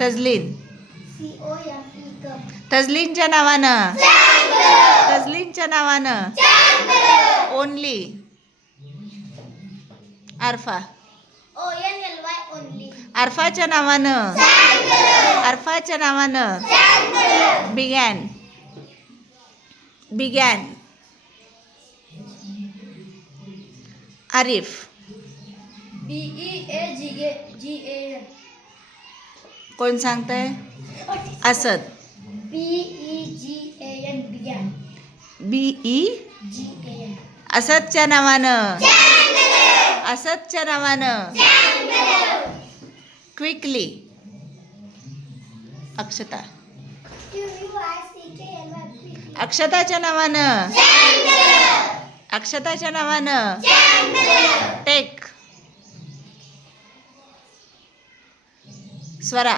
तजलीन तजलीनच्या नावानं तजलीनच्या नावानं ओनली आरफा आरफाच्या नावानं अर्फाच्या नावानं बिगॅन बिगॅन एन कोण सांगत आहे असत बी बी बी ई असतच्या नावानं असतच्या नावानं क्विकली अक्षता अक्षताच्या नावानं अक्षताच्या नावानं स्वरा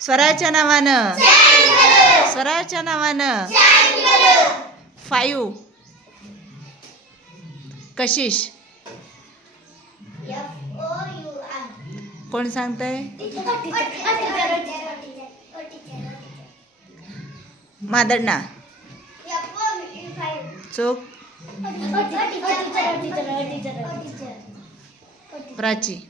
स्वराच्या नावानं स्वराच्या नावानं फायू कशिश कोण सांगत आहे मादना चोख प्राची तीजर।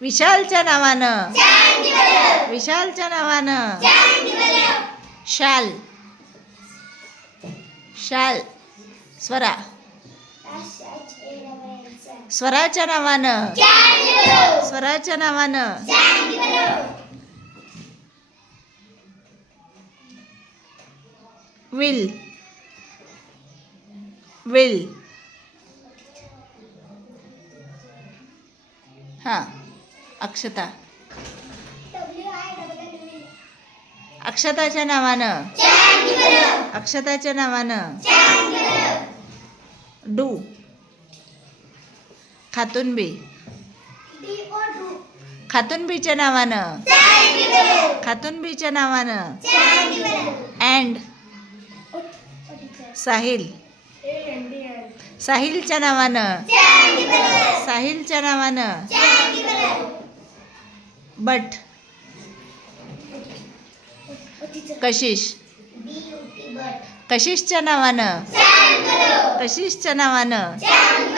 विशालच्या नावानं विशालच्या नावानं शाल शाल स्वरा स्वराच्या नावानं स्वराच्या नावानं विल विल हां अक्षता अक्षताच्या नावानं अक्षताच्या नावानं डू खातुंबी खातुनबीच्या नावानं खातुनबीच्या नावानं अँड साहिल साहिलच्या नावानं साहिलच्या नावानं बट कशिश कशिशच्या नावानं कशिशच्या नावानं